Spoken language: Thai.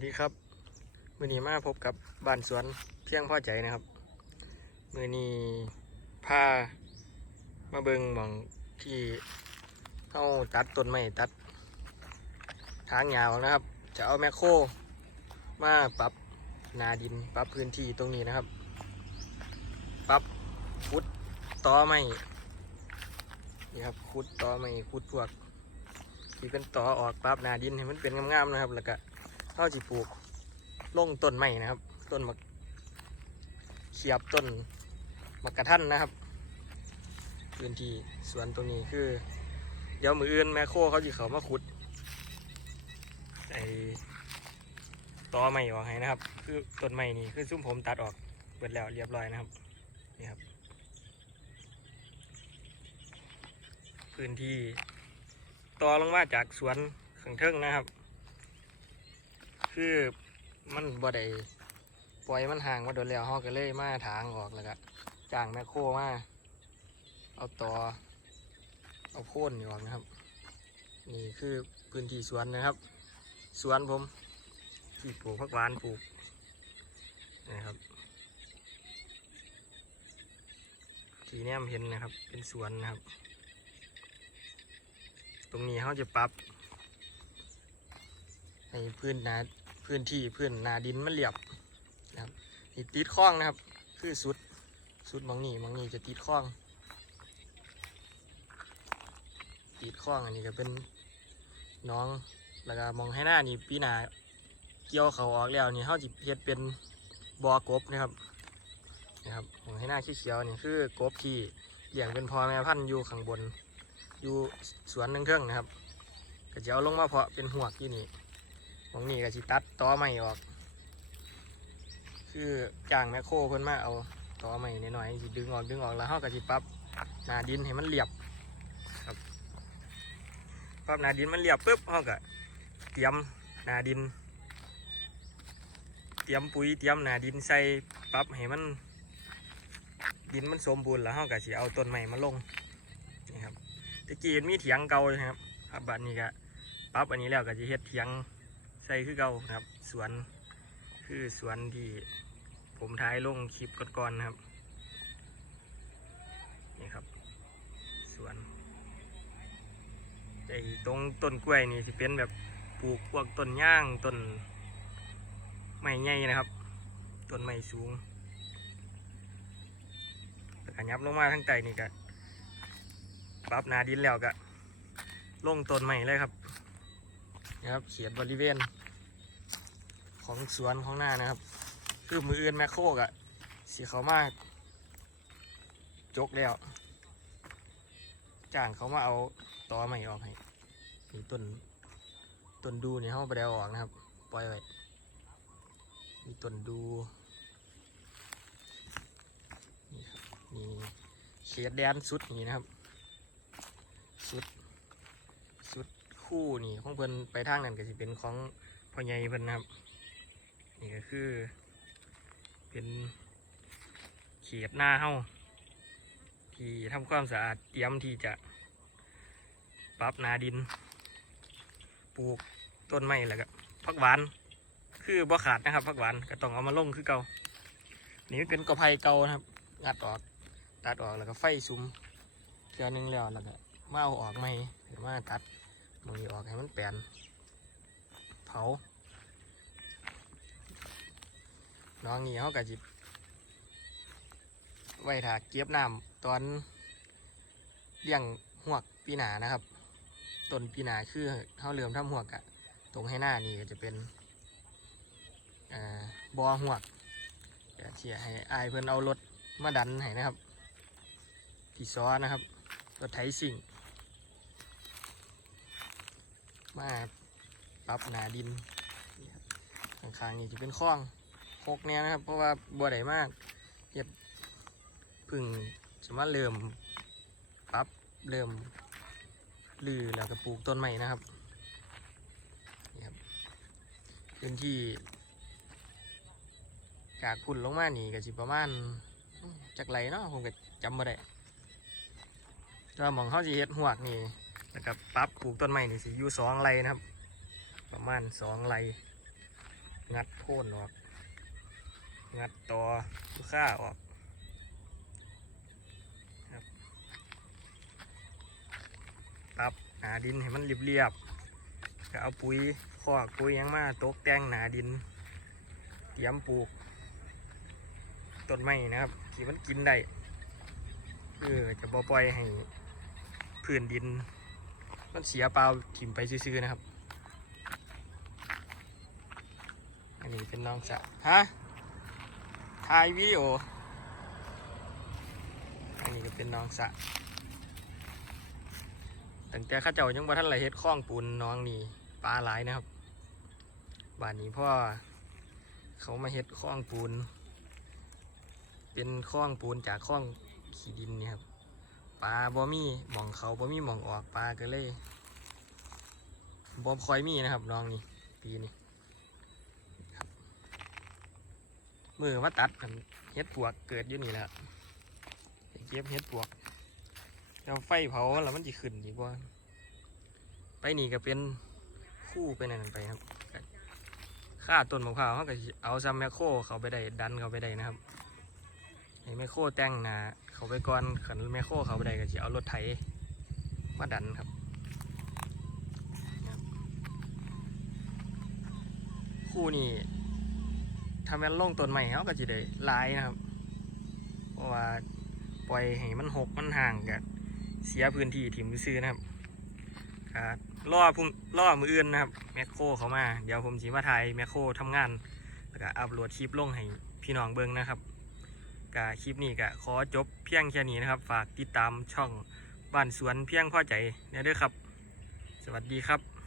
สดีครับ มือนี้มาพบกับบ้านสวนเพียงพ่อใจนะครับ มือนี้พามาเบิงหมองที่เอาตัดต้นไม้ตัดทางยาวนะครับ จะเอาแมคโครมาปรับนาดินปรับพื้นที่ตรงนี้นะครับ ปรับขุดตอไม้นี่ครับขุดตอไม้ขุดพวกที่เป็นตอออกปรับนาดินให้มันเป็นงามๆนะครับแล้วก็ เขาจีปลูกลงต้นไม้นะครับ ต้นมะเขียบต้นมะกระทันนะครับ พื้นที่สวนตรงนี้คือ เดี๋ยวมืออื่นแมคโครเขาจะเขามาขุดไอ้ตอไม้ออกให้นะครับ คือต้นไม้นี่คือซุ่มผมตัดออกเบิดแล้วเรียบร้อยนะครับนี่ครับ พื้นที่ต่อลงมาจากสวนข้างเทิงนะครับ คือมันบ่ได้ปล่อยมันห่างมาโดนแล้วเฮาก็เลยมาถางออกแล้วก็จ้างแมคโคมา เอาต่อ เอาโค่นนี่ออกนะครับ นี่คือพื้นที่สวนนะครับ สวนผมที่ปลูกผักหวานปลูกนะครับที่แนมเห็นนะครับ เป็นสวนนะครับ ตรงนี้เขาจะปรับให้พื้นนา พื้นที่พื้นนาดินมันเรียบนะครับนี่ติดคลองนะครับ คือสุดสุดมองนี่มองนี่จะติดคลอง ติดคลองอันนี้ก็เป็นน้องแล้วก็มองให้หน้านี่ปีหนาเกี่ยวเขาออกแล้วนี่เขาจะเฮ็ดเป็นบอกบนะครับนะครับมองให้หน้าขี้เขียวนี่คือกบที่เลี้ยงเป็นพอแม่พันธุ์อยู่ข้างบน อยู่สวนนึงเทิงนะครับก็จะเอาลงมาเพาะเป็นหัวกที่นี่ ตรงนี้ก็สิตัดตอใหม่ออก คือจ้างแมคโครเพิ่นมาเอาตอใหม่หน่อยๆสิดึงออกดึงออกแล้วเฮาก็สิปรับหน้าดินให้มันเรียบครับปรับหน้าดินมันเรียบปุ๊บเฮาก็เตรียมหน้าดิน เตรียมปุ๋ยเตรียมหน้าดินใส่ปรับให้มันดินมันสมบูรณ์แล้วเฮาก็สิเอาต้นใหม่มาลงนี่ครับตะกี้มันมีเถียงเก่านะครับครับบัดนี้ก็ปรั๊บอันนี้แล้วก็จะเฮ็ดเถียง ใส่คือเก่าครับ สวนคือสวนที่ผมถ่ายลงคลิปก่อนๆนะครับ นี่ครับ สวนไอ้ตรงต้นกล้วยนี่สิเป็นแบบปลูกพวกต้นย่างต้นไม้ใหญ่นะครับต้นไม้สูงแล้วก็ยับลงมาทั้งใต้นี่ก็ปรับนาดินแล้วก็ลงต้นใหม่เลยครับนะครับเขียนบริเวณ ของสวนของหน้านะครับ คือมืออื่นแมคโครกอะสีเขามากจกแล้วจ้างเขามาเอาตอใหม่ออกให้นี่ต้นต้นดูนี่เขาไปเอาออกนะครับ ปล่อยไว้มีต้นดูนี่ครับนี่เขตแดนสุดนี่นะครับ สุดสุดคู่นี่ของเพิ่นไปทางนั้นก็สิเป็นของพ่อใหญ่เพิ่นนะครับ นี่ก็คือ เป็นเขียดหน้าเฮาที่ทำความสะอาดเตรียมที่จะปรับนาดิน ปลูกต้นไม้แล้วก็ผักหวาน คือบ่ขาดนะครับผักหวานก็ต้องเอามาลงคือเก่านี่เป็นกระไพเก่านะครับงัดออกตัดออกแล้วก็ไฟซุ้มเทือหนึงแล้วแล้วก็มาเอาออกไหมหรือมาตัดมือออกให้มันแปลนเผา น้องนี่เขากะจิบไว้ถาเก็บน้ำตอนเลี้ยงหวกปีหนานะครับต้นปีหนาคือเขาเริ่มทำหวกอะตรงให้หน้านี่ก็จะเป็นอ่าบอหวกเดี๋ยวเชียให้อายเพื่อนเอารถมาดันให้นะครับที่ซ้อนะครับรถไถสิ่ง มาปรับหนาดินข้างๆนี่จะเป็นคลอง หกเนี่ยนะครับ เพราะว่าบัวใหญ่มากเห็ดพึ่งจะมารถเริ่มปรับเริ่มลือแล้วก็ปลูกต้นใหม่นะครับนี่ครับพื้นที่ จากพุ่นลงมานี่ก็สิประมาณจากไรเนาะผมก็จำไม่ได้ถ้ามองเขาจะเฮ็ดหวกนี่แล้วก็ปรับปลูกต้นไม้นี่สิอยู่สองไรนะครับ ประมาณสองไรงัดโค่นออก งัดต่อลูกค้าออกครับปรับหนาดินให้มันเรียบๆก็เอาปุ๋ยคอกปุ๋ยยังมาตกแต่งหนาดินเตรียมปลูกต้นไม้นะครับที่มันกินได้คือจะบ่ปล่อยให้พื้นดิน มันเสียเปล่าถิ่มไปซื่อๆนะครับ อันนี้เป็นน้องสาวฮะ ถ่ายวิดีโอ อันนี้ก็เป็นน้องสะตั้งแต่ข้าเจ้ายังบ่ทันไหลเฮ็ดคล้องปูนน้องนี่ปลาหลายนะครับบ้านนี้พ่อเขามาเฮ็ดคล้องปูน เป็นคล้องปูนจากคล้องขี้ดินนี่ครับปลาบ่มีหมองเขาบ่มีหมองออกปลาก็เลยบ่ค่อยมีนะครับน้องนี่ปีนี้ มือมาตัดกันเฮ็ดปวกเกิดอยู่นี่แหละไปเก็บเฮ็ดปวกแล้วไฟเผาแล้วมันจะขึ้นดีกว่าไปนี่ก็เป็นคู่ไปนั่นไปครับค่าต้นมะพร้าวเขาก็เอาซัมแมคโครเขาไปได้ดันเขาไปได้นะครับให้แมคโครแต่งนาเขาไปก่อนขันแมคโครเขาไปได้ก็จะเอารถไถมาดันครับครับคู่นี่ ถ้าแม่นลงต้นใหม่เขาก็จะได้ลายนะครับ เพราะว่าปล่อยให้มันหกมันห่างกับเสียพื้นที่ถิ่มซื้อนะครับครับล่อพุ่งล่อมืออื่นนะครับแมคโครเขามา เดี๋ยวผมสีมาถ่ายแมคโครทำงาน แล้วก็อัพโหลดคลิปลงให้พี่น้องเบิ้งนะครับกะคลิปนี้ก็ขอจบเพียงแค่นี้นะครับ ฝากติดตามช่องบ้านสวนเพียงพอใจเนี่ยด้อครับ สวัสดีครับ